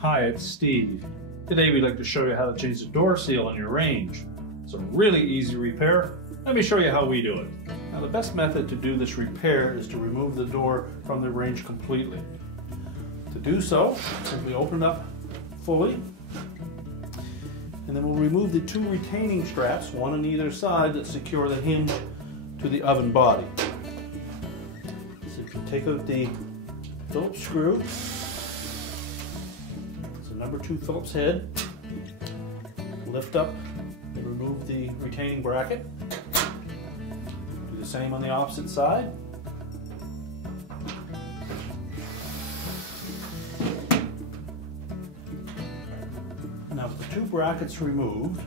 Hi, it's Steve. Today we'd like to show you how to change the door seal on your range. It's a really easy repair. Let me show you how we do it. Now the best method to do this repair is to remove the door from the range completely. To do so, simply open it up fully, and then we'll remove the two retaining straps, one on either side, that secure the hinge to the oven body. So you can take out the Phillips screw. Number 2 Phillips head, lift up and remove the retaining bracket. Do the same on the opposite side. Now with the two brackets removed,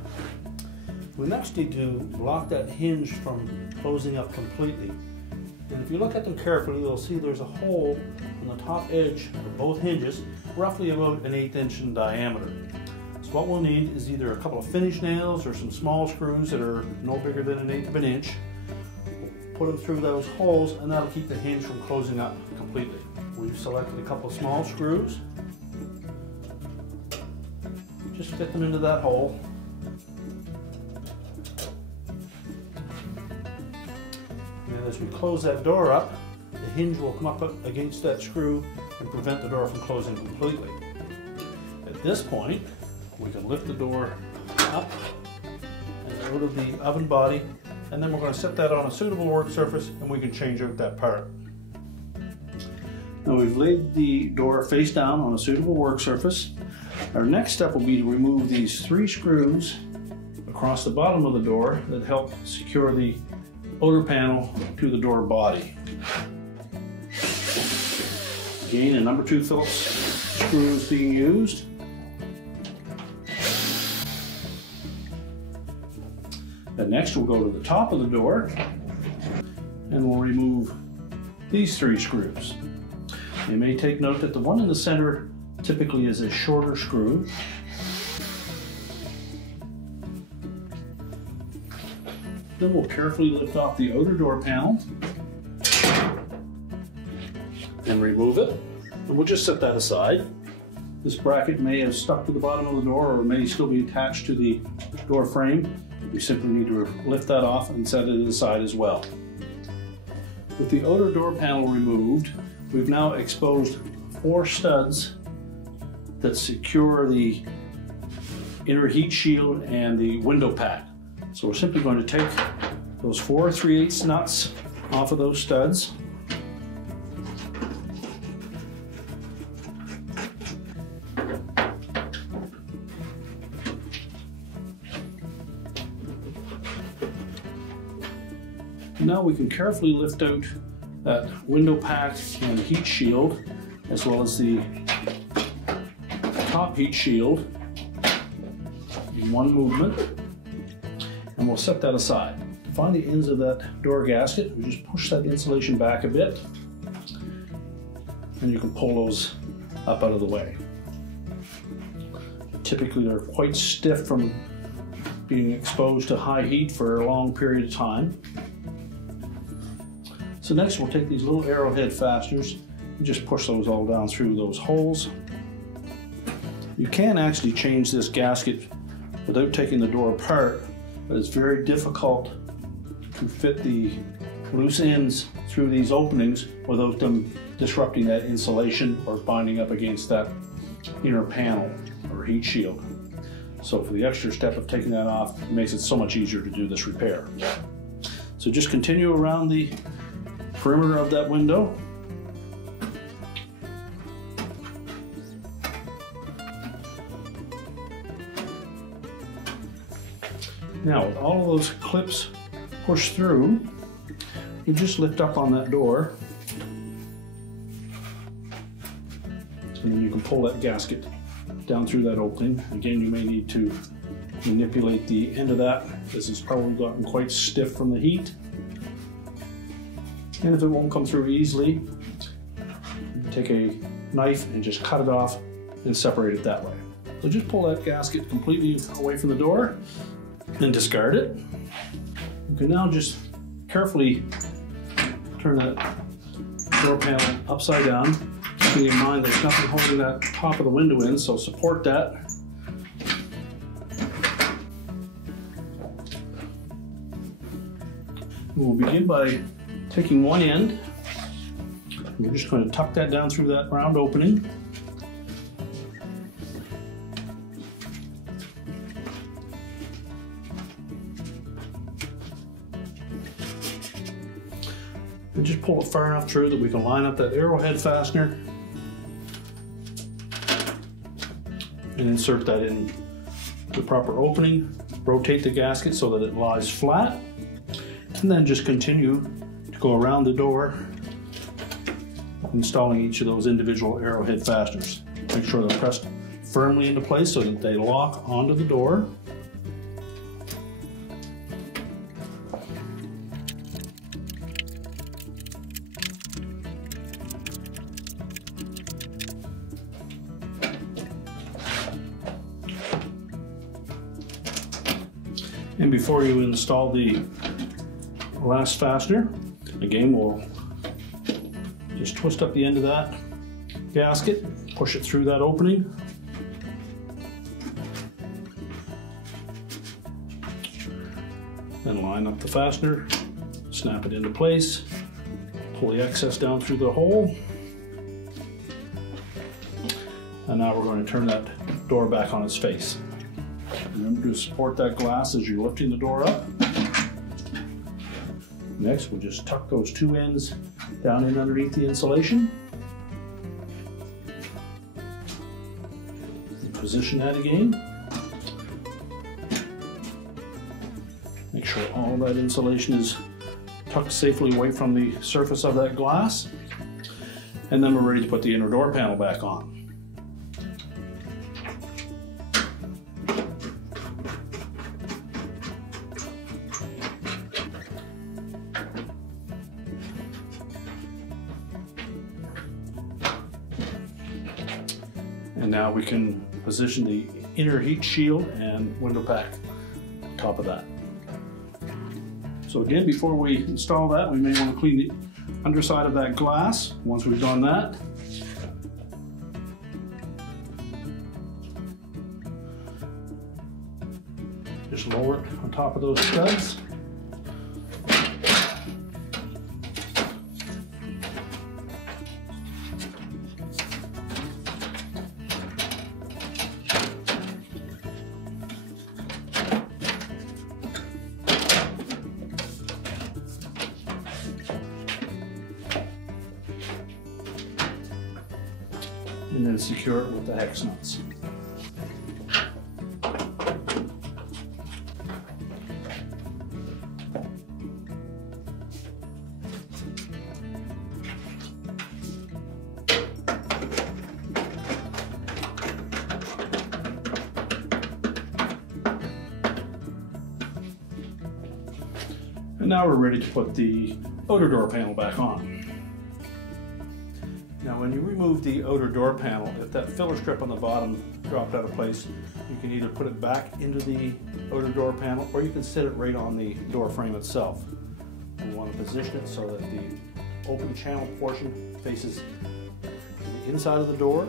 we next need to block that hinge from closing up completely. And if you look at them carefully, you'll see there's a hole on the top edge of both hinges, roughly about an 1/8 inch in diameter. So what we'll need is either a couple of finish nails or some small screws that are no bigger than 1/8 of an inch. We'll put them through those holes, and that'll keep the hinge from closing up completely. We've selected a couple of small screws. Just fit them into that hole. And as we close that door up, the hinge will come up against that screw and prevent the door from closing completely. At this point, we can lift the door up and out of the oven body, and then we're going to set that on a suitable work surface and we can change out that part. Now we've laid the door face down on a suitable work surface. Our next step will be to remove these 3 screws across the bottom of the door that help secure the outer panel to the door body. Again, a number 2 Phillips screw is being used. And next we'll go to the top of the door and we'll remove these 3 screws. You may take note that the one in the center typically is a shorter screw. Then we'll carefully lift off the outer door panel and remove it. And we'll just set that aside. This bracket may have stuck to the bottom of the door or may still be attached to the door frame. We simply need to lift that off and set it aside as well. With the outer door panel removed, we've now exposed 4 studs that secure the inner heat shield and the window pack. So we're simply going to take those 4 3/8 nuts off of those studs. Now we can carefully lift out that window pack and heat shield, as well as the top heat shield in one movement, and we'll set that aside. To find the ends of that door gasket, we just push that insulation back a bit, and you can pull those up out of the way. Typically they're quite stiff from being exposed to high heat for a long period of time. So next we'll take these little arrowhead fasteners and just push those all down through those holes. You can actually change this gasket without taking the door apart, but it's very difficult to fit the loose ends through these openings without them disrupting that insulation or binding up against that inner panel or heat shield. So for the extra step of taking that off, it makes it so much easier to do this repair. So just continue around the perimeter of that window. Now with all of those clips pushed through, you just lift up on that door, and then you can pull that gasket down through that opening. Again, you may need to manipulate the end of that, as it's probably gotten quite stiff from the heat. And if it won't come through easily, take a knife and just cut it off and separate it that way. So just pull that gasket completely away from the door and discard it. You can now just carefully turn that door panel upside down Keeping in mind there's nothing holding that top of the window in, so support that. We'll begin by taking one end. We're just going to tuck that down through that round opening. And just pull it far enough through that we can line up that arrowhead fastener and insert that in the proper opening. Rotate the gasket so that it lies flat, and then just continue to go around the door, installing each of those individual arrowhead fasteners. Make sure they're pressed firmly into place so that they lock onto the door. And before you install the last fastener, again, we'll just twist up the end of that gasket, push it through that opening. Then line up the fastener, snap it into place, pull the excess down through the hole. And now we're going to turn that door back on its face. Remember to support that glass as you're lifting the door up. Next, we'll just tuck those two ends down in underneath the insulation. And position that again. Make sure all that insulation is tucked safely away from the surface of that glass. And then we're ready to put the inner door panel back on. And now we can position the inner heat shield and window pack on top of that. So again, before we install that, we may want to clean the underside of that glass. Once we've done that, just lower it on top of those studs. And then secure it with the hex nuts. And now we're ready to put the outer door panel back on. Now when you remove the outer door panel, if that filler strip on the bottom dropped out of place, you can either put it back into the outer door panel or you can sit it right on the door frame itself. You want to position it so that the open channel portion faces the inside of the door.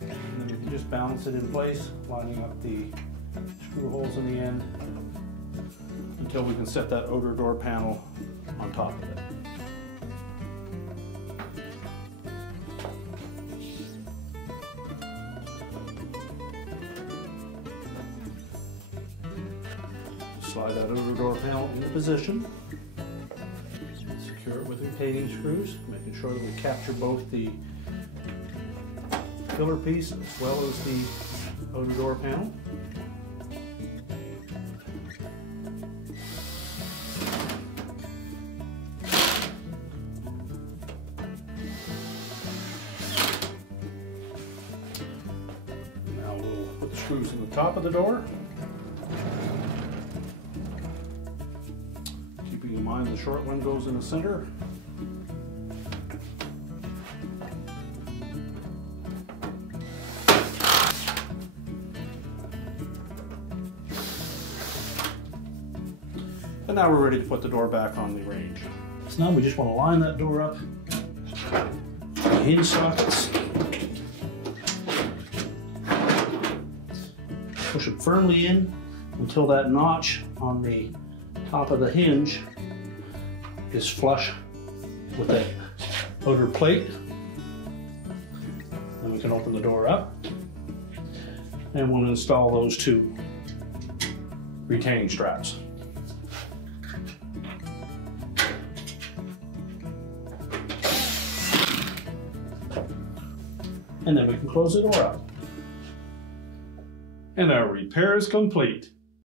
And then you can just balance it in place, lining up the screw holes in the end until we can set that outer door panel on top of it. Slide that outer door panel into position. Secure it with retaining screws, making sure that we capture both the filler piece as well as the outer door panel. Now we'll put the screws in the top of the door. Keeping in mind the short one goes in the center. And now we're ready to put the door back on the range. So now we just want to line that door up hinge sockets. Push it firmly in until that notch on the top of the hinge is flush with that outer plate. Then we can open the door up and we'll install those two retaining straps. And then we can close the door up. And our repair is complete.